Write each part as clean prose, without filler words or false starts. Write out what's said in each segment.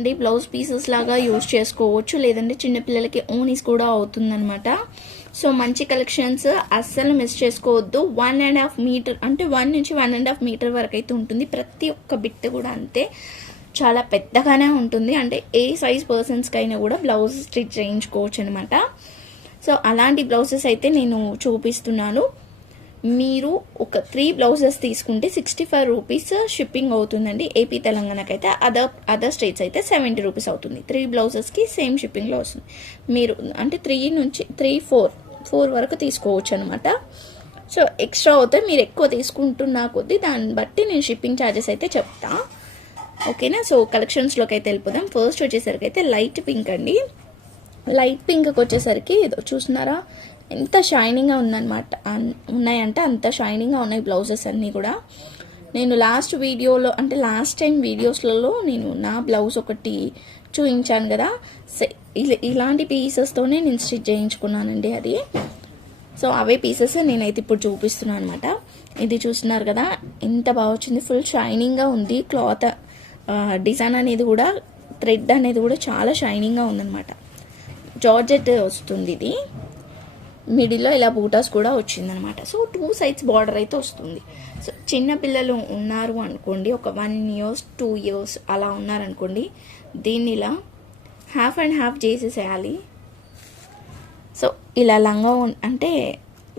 అండి blouse pieces లాగా use చేసుకోవచ్చు, లేదంటే చిన్నపిల్లలకి ఓనీస్ కూడా అవుతుందన్నమాట. సో మంచి కలెక్షన్స్ అస్సలు మిస్ చేసుకోవద్దు. 1.5 మీటర్ అంటే 1 నుంచి 1.5 మీటర్ వరకు అయితే ఉంటుంది. ప్రతి ఒక్క బిట్ కూడా అంతే, చాలా పెద్దగానే ఉంటుంది. అంటే ఏ సైజ్ పర్సన్స్కి అయినా కూడా బ్లౌజ్ స్టిచ్ చేయించుకోవచ్చు అనమాట. సో అలాంటి బ్లౌజెస్ అయితే నేను చూపిస్తున్నాను. మీరు ఒక 3 బ్లౌజెస్ తీసుకుంటే 65 రూపీస్ షిప్పింగ్ అవుతుందండి. ఏపీ తెలంగాణకి అయితే అదర్ స్టేట్స్ అయితే 70 రూపీస్ అవుతుంది. 3 బ్లౌజెస్కి సేమ్ షిప్పింగ్లో వస్తుంది. మీరు అంటే 3 నుంచి 4 వరకు తీసుకోవచ్చు అనమాట. సో ఎక్స్ట్రా అవుతాయి, మీరు ఎక్కువ తీసుకుంటున్నా కొద్దీ దాన్ని బట్టి నేను షిప్పింగ్ ఛార్జెస్ అయితే చెప్తా. ఓకేనా. సో కలెక్షన్స్లోకి అయితే వెళ్ళిపోదాం. ఫస్ట్ వచ్చేసరికి అయితే లైట్ పింక్ అండి. లైట్ పింక్కి వచ్చేసరికి ఏదో చూస్తున్నారా ఎంత షైనింగ్గా ఉందన్నమాట, ఉన్నాయంటే అంత షైనింగ్గా ఉన్నాయి బ్లౌజెస్ అన్నీ కూడా. నేను లాస్ట్ వీడియోలో అంటే లాస్ట్ టైం వీడియోస్లలో నేను నా బ్లౌజ్ ఒకటి చూపించాను కదా, ఇలాంటి పీసెస్తోనే నేను స్టిచ్ చేయించుకున్నానండి అది. సో అవే పీసెస్ నేనైతే ఇప్పుడు చూపిస్తున్నాను అనమాట. ఇది చూస్తున్నారు కదా ఎంత బాగా వచ్చింది, ఫుల్ షైనింగ్గా ఉంది. క్లాత్ డిజైన్ అనేది కూడా, థ్రెడ్ అనేది కూడా చాలా షైనింగ్గా ఉందన్నమాట. జార్జెట్ వస్తుంది ఇది, మిడిల్లో ఇలా బూటాస్ కూడా వచ్చిందనమాట. సో 2 సైడ్స్ బార్డర్ అయితే వస్తుంది. సో చిన్నపిల్లలు ఉన్నారు అనుకోండి, ఒక 1 years 2 years అలా ఉన్నారనుకోండి, దీన్ని ఇలా హాఫ్ అండ్ హాఫ్ చేసేసేయాలి. సో ఇలా లంగా అంటే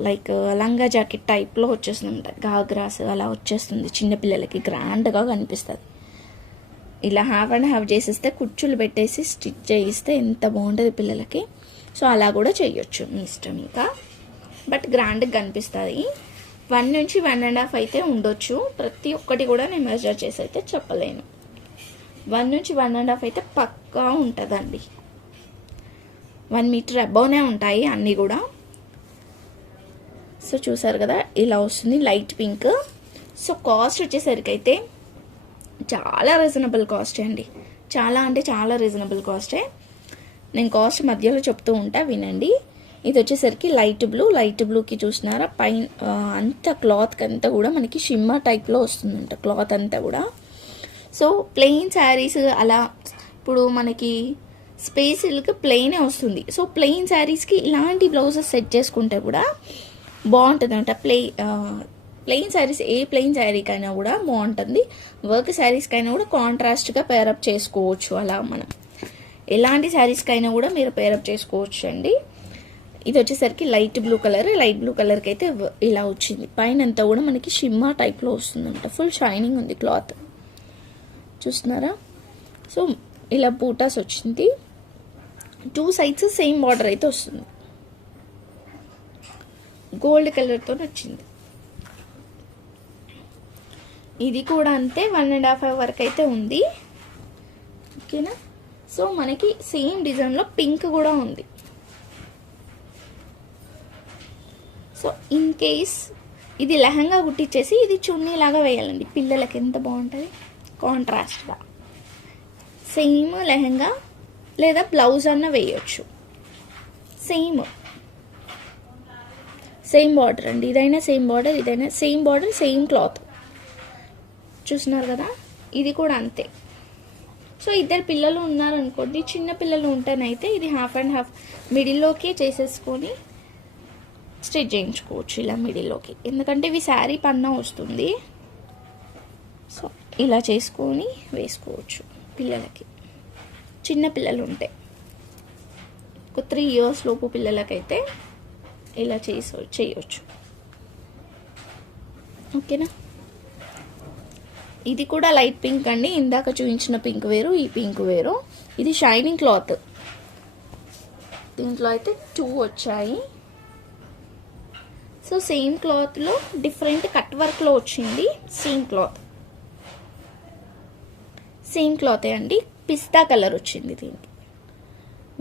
లైక్ లంగా జాకెట్ టైప్లో వచ్చేస్తుంది, గాగ్రాస్ అలా వచ్చేస్తుంది. చిన్నపిల్లలకి గ్రాండ్గా కనిపిస్తుంది. ఇలా హాఫ్ అండ్ హాఫ్ చేసేస్తే కుచ్చులు పెట్టేసి స్టిచ్ చేయిస్తే ఎంత బాగుంటుంది పిల్లలకి. సో అలా కూడా చేయొచ్చు, మీ ఇష్టం ఇంకా, బట్ గ్రాండ్గా కనిపిస్తుంది. 1 నుంచి 1.5 అయితే ఉండొచ్చు. ప్రతి ఒక్కటి కూడా నేను మెజర్ చేసి అయితే చెప్పలేను. 1 నుంచి 1.5 అయితే పక్కా ఉంటుందండి. 1 మీటర్ అబౌవ్నే ఉంటాయి అన్నీ కూడా. సో చూసారు కదా ఇలా వస్తుంది లైట్ పింక్. సో కాస్ట్ వచ్చేసరికి అయితే చాలా రీజనబుల్ కాస్టే అండి, చాలా అంటే చాలా రీజనబుల్ కాస్టే. నేను కాస్ట్ మధ్యలో చెప్తూ ఉంటా, వినండి. ఇది వచ్చేసరికి లైట్ బ్లూకి చూసినారా పైన అంత క్లాత్కి అంతా కూడా మనకి షిమ్మా టైప్లో వస్తుందంట క్లాత్ అంతా కూడా. సో ప్లెయిన్ శారీస్ అలా ఇప్పుడు మనకి స్పేస్ సిల్క్ ప్లెయినే వస్తుంది. సో ప్లెయిన్ శారీస్కి ఇలాంటి బ్లౌజెస్ సెట్ చేసుకుంటే కూడా బాగుంటుంది అంట. ప్లెయిన్ శారీస్ ఏ ప్లెయిన్ శారీకైనా కూడా బాగుంటుంది. వర్క్ శారీస్కైనా కూడా కాంట్రాస్ట్గా పేరప్ చేసుకోవచ్చు. అలా మనం ఎలాంటి శారీస్కైనా కూడా మీరు పేరప్ చేసుకోవచ్చు అండి. ఇది వచ్చేసరికి లైట్ బ్లూ కలర్కి అయితే ఇలా వచ్చింది. పైన అంతా కూడా మనకి షిమ్మా టైప్లో వస్తుందంట. ఫుల్ షైనింగ్ ఉంది క్లాత్, చూస్తున్నారా. సో ఇలా బూటాస్ వచ్చింది. 2 సైడ్స్ సేమ్ బార్డర్ అయితే వస్తుంది. గోల్డ్ కలర్తో వచ్చింది. ఇది కూడా అంతే 1.5 వరకు అయితే ఉంది. ఓకేనా. సో మనకి సేమ్ డిజైన్లో పింక్ కూడా ఉంది. సో ఇన్ కేస్ ఇది లెహంగా కుట్టించేసి ఇది చున్నీ లాగా వేయాలండి, పిల్లలకి ఎంత బాగుంటుంది కాంట్రాస్ట్గా. సేమ్ లెహంగా లేదా బ్లౌజ్ అన్న వేయచ్చు. సేమ్ బార్డర్ అండి, ఇదైనా సేమ్ బార్డర్, ఇదైనా సేమ్ బార్డర్, సేమ్ క్లాత్. చూస్తున్నారు కదా ఇది కూడా అంతే. సో 2 పిల్లలు ఉన్నారనుకోండి, చిన్న పిల్లలు ఉంటేనైతే ఇది హాఫ్ అండ్ హాఫ్ మిడిల్లోకి చేసేసుకొని స్టిచ్ చేయించుకోవచ్చు ఇలా మిడిల్లోకి, ఎందుకంటే ఇవి శారీ పన్నా వస్తుంది. సో ఇలా చేసుకొని వేసుకోవచ్చు పిల్లలకి. చిన్న పిల్లలు ఉంటే ఒక 3 years లోపు పిల్లలకైతే ఇలా చేయొచ్చు. ఓకేనా. ఇది కూడా లైట్ పింక్ అండి, ఇందాక చూపించిన పింక్ వేరు, ఈ పింక్ వేరు. ఇది షైనింగ్ క్లాత్. దీంట్లో అయితే 2 వచ్చాయి. సో సేమ్ క్లాత్లో డిఫరెంట్ కట్ వర్క్లో వచ్చింది. సేమ్ క్లాతే అండి, పిస్తా కలర్ వచ్చింది. దీనికి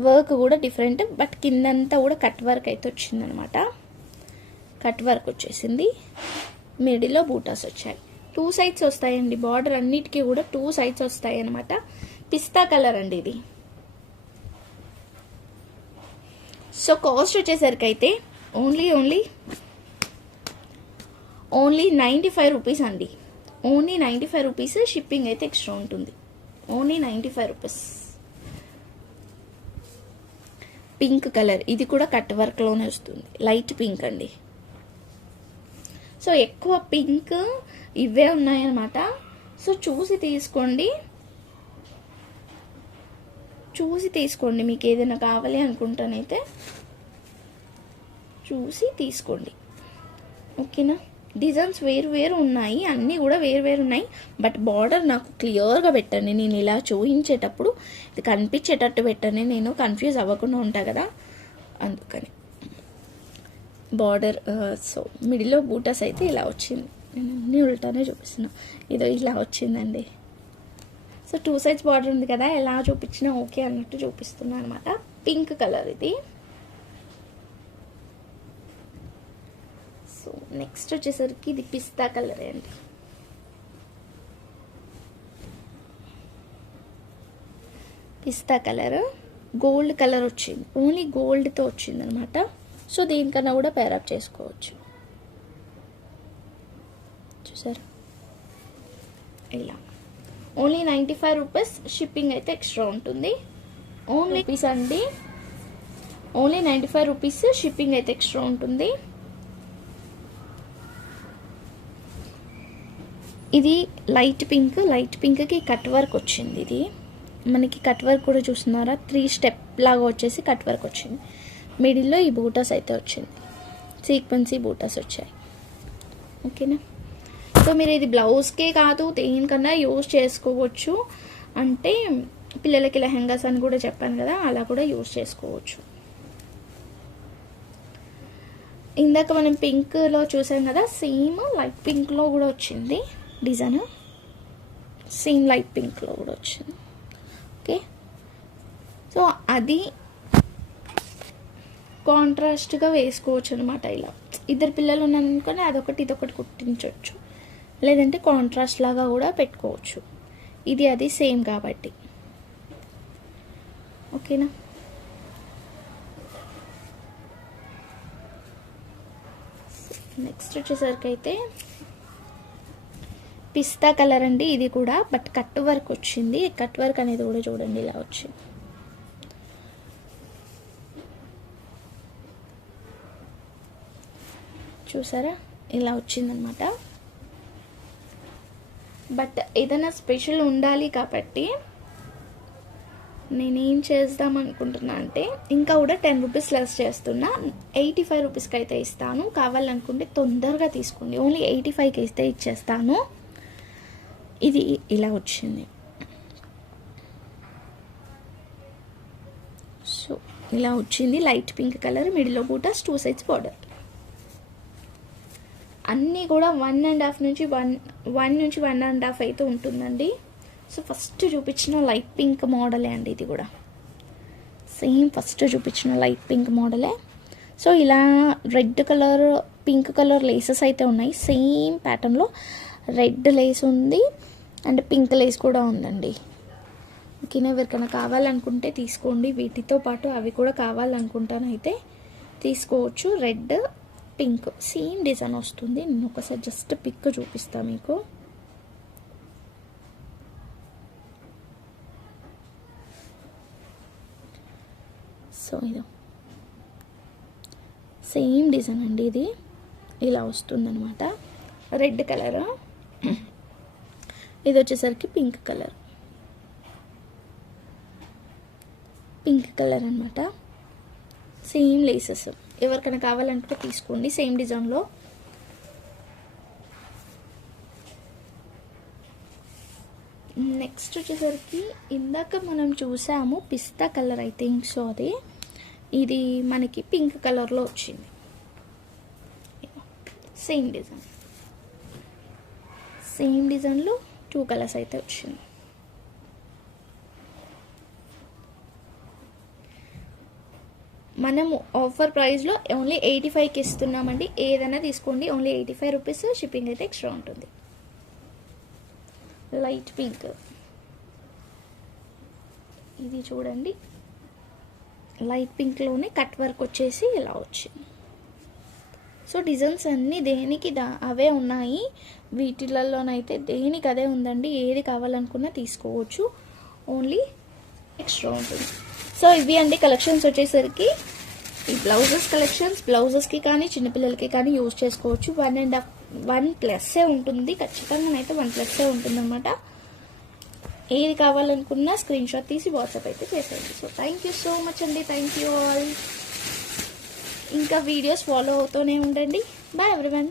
వర్క్ కూడా డిఫరెంట్, బట్ కిందంతా కూడా కట్ వర్క్ అయితే వచ్చింది అనమాట. కట్ వర్క్ వచ్చేసింది, మిడిల్లో బూటాస్ వచ్చాయి. 2 సైడ్స్ వస్తాయండి, బార్డర్ అన్నిటికీ కూడా 2 సైడ్స్ వస్తాయి అనమాట. పిస్తా కలర్ అండి ఇది. సో కాస్ట్ వచ్చేసరికి అయితే ఓన్లీ 95 రూపీస్ అండి. Only 95 rupees. షిప్పింగ్ అయితే ఎక్స్ట్రా ఉంటుంది. Only 95 rupees. పింక్ కలర్, ఇది కూడా కట్ వర్క్లోనే వస్తుంది, లైట్ పింక్ అండి. సో ఎక్కువ పింక్ ఇవే ఉన్నాయన్నమాట. సో చూసి తీసుకోండి, మీకు ఏదైనా కావాలి అనుకుంటానైతే చూసి తీసుకోండి, ఓకేనా. డిజైన్స్ వేరు ఉన్నాయి, అన్నీ కూడా వేరు ఉన్నాయి. బట్ బార్డర్ నాకు క్లియర్గా పెట్టండి, నేను ఇలా చూపించేటప్పుడు ఇది కనిపించేటట్టు పెట్టండి, నేను కన్ఫ్యూజ్ అవ్వకుండా ఉంటా కదా, అందుకని. బార్డర్ సో మిడిల్లో బూటాస్ అయితే ఇలా వచ్చింది, నేను అన్నీ ఉల్టానే చూపిస్తున్నా, ఇదో ఇలా వచ్చిందండి. సో 2 సైడ్స్ బార్డర్ ఉంది కదా, ఎలా చూపించినా ఓకే అన్నట్టు చూపిస్తున్నాను అనమాట. పింక్ కలర్ ఇది. సో నెక్స్ట్ వచ్చేసరికి ఇది పిస్తా కలర్ అండి. పిస్తా కలర్ గోల్డ్ కలర్ వచ్చింది, ఓన్లీ గోల్డ్తో వచ్చింది అనమాట. సో దీనికన్నా కూడా పేరప్ చేసుకోవచ్చు, చూసారు ఇలా. ఓన్లీ 95 రూపీస్, షిప్పింగ్ అయితే ఎక్స్ట్రా ఉంటుంది. ఓన్లీ పీస్ అండి, ఓన్లీ 95 రూపీస్, షిప్పింగ్ అయితే ఎక్స్ట్రా ఉంటుంది. ఇది లైట్ పింక్కి కట్ వర్క్ వచ్చింది. ఇది మనకి కట్ వర్క్ కూడా చూస్తున్నారా, 3 స్టెప్ లాగా వచ్చేసి కట్ వర్క్ వచ్చింది. మిడిల్లో ఈ బూటాస్ అయితే వచ్చింది, సీక్వెన్సీ బూటాస్ వచ్చాయి, ఓకేనా. సో మీరు ఇది బ్లౌజ్కే కాదు దేనికన్నా యూజ్ చేసుకోవచ్చు, అంటే పిల్లలకి లెహంగాస్ అని కూడా చెప్పాను కదా, అలా కూడా యూజ్ చేసుకోవచ్చు. ఇందాక మనం పింక్లో చూసాం కదా, సేమ్ లైట్ పింక్లో కూడా వచ్చింది డిజైన్, సేమ్ లైట్ పింక్లో కూడా వచ్చింది, ఓకే. సో అది కాంట్రాస్ట్గా వేసుకోవచ్చు అనమాట. ఇలా ఇద్దరు పిల్లలు ఉన్నారనుకొని అదొకటి ఇదొకటి కుట్టించవచ్చు, లేదంటే కాంట్రాస్ట్ లాగా కూడా పెట్టుకోవచ్చు. ఇది అది సేమ్ కాబట్టి, ఓకేనా. నెక్స్ట్ వచ్చేసరికి అయితే పిస్తా కలర్ అండి, ఇది కూడా బట్ కట్ వర్క్ వచ్చింది. కట్ వర్క్ అనేది కూడా చూడండి ఇలా వచ్చింది, చూసారా ఇలా వచ్చిందనమాట. బట్ ఏదైనా స్పెషల్ ఉండాలి కాబట్టి నేనేం చేద్దాం అనుకుంటున్నా అంటే ఇంకా కూడా 10 రూపీస్ లెస్ చేస్తున్నా, 85 రూపీస్కి అయితే ఇస్తాను. కావాలనుకుంటే తొందరగా తీసుకోండి, ఓన్లీ 85కి అయితే ఇచ్చేస్తాను. ఇది ఇలా వచ్చింది, సో ఇలా వచ్చింది లైట్ పింక్ కలర్, మిడిల్లో బూటాస్, 2 సైడ్స్ బార్డర్. అన్నీ కూడా 1.5 నుంచి 1.5 అయితే ఉంటుందండి. సో ఫస్ట్ చూపించిన లైట్ పింక్ మోడలే అండి, ఇది కూడా సేమ్ ఫస్ట్ చూపించిన లైట్ పింక్ మోడలే. సో ఇలా red colour pink colour laces అయితే ఉన్నాయి, సేమ్ ప్యాటర్న్లో రెడ్ లేస్ ఉంది అండ్ పింక్ లేస్ కూడా ఉందండి, ఓకేనా. ఎవరికైనా కావాలనుకుంటే తీసుకోండి, వీటితో పాటు అవి కూడా కావాలనుకుంటానైతే తీసుకోవచ్చు. రెడ్ పింక్ సేమ్ డిజైన్ వస్తుంది, నేను ఒకసారి జస్ట్ పిక్ చూపిస్తాను మీకు. సో ఇది సేమ్ డిజైన్ అండి, ఇది ఇలా వస్తుందన్నమాట. రెడ్ కలర్, ఇది వచ్చేసరికి పింక్ కలర్ అనమాట. సేమ్ లేసెస్, ఎవరికైనా కావాలంటే తీసుకోండి సేమ్ డిజైన్లో. నెక్స్ట్ వచ్చేసరికి ఇందాక మనం చూసాము పిస్తా కలర్, ఐ థింక్ సో అది. ఇది మనకి పింక్ కలర్లో వచ్చింది, సేమ్ డిజైన్లో 2 కలర్స్ అయితే వచ్చింది. మనము ఆఫర్ ప్రైస్లో ఓన్లీ 85కి ఇస్తున్నామండి, ఏదైనా తీసుకోండి, ఓన్లీ 85 రూపీస్, షిప్పింగ్ అయితే ఎక్స్ట్రా ఉంటుంది. లైట్ పింక్, ఇది చూడండి లైట్ పింక్లోనే కట్ వర్క్ వచ్చేసి ఇలా వచ్చింది. సో డిజైన్స్ అన్నీ దేనికి అవే ఉన్నాయి, వీటిలలోనైతే దేనికి అదే ఉందండి, ఏది కావాలనుకున్నా తీసుకోవచ్చు. ఓన్లీ ఎక్స్ట్రా ఉంటుంది. సో ఇవి అండి కలెక్షన్స్ వచ్చేసరికి. ఈ బ్లౌజెస్ కలెక్షన్స్, బ్లౌజెస్కి కానీ చిన్నపిల్లలకి కానీ యూజ్ చేసుకోవచ్చు. 1+1 ఉంటుంది, ఖచ్చితంగానైతే 1+ ఉంటుంది అనమాట. ఏది కావాలనుకున్నా స్క్రీన్ షాట్ తీసి వాట్సాప్ అయితే చేసేయండి. So thank you so much అండి, థ్యాంక్ యూ ఆల్. ఇంకా వీడియోస్ ఫాలో అవుతూనే ఉండండి. Bye everyone.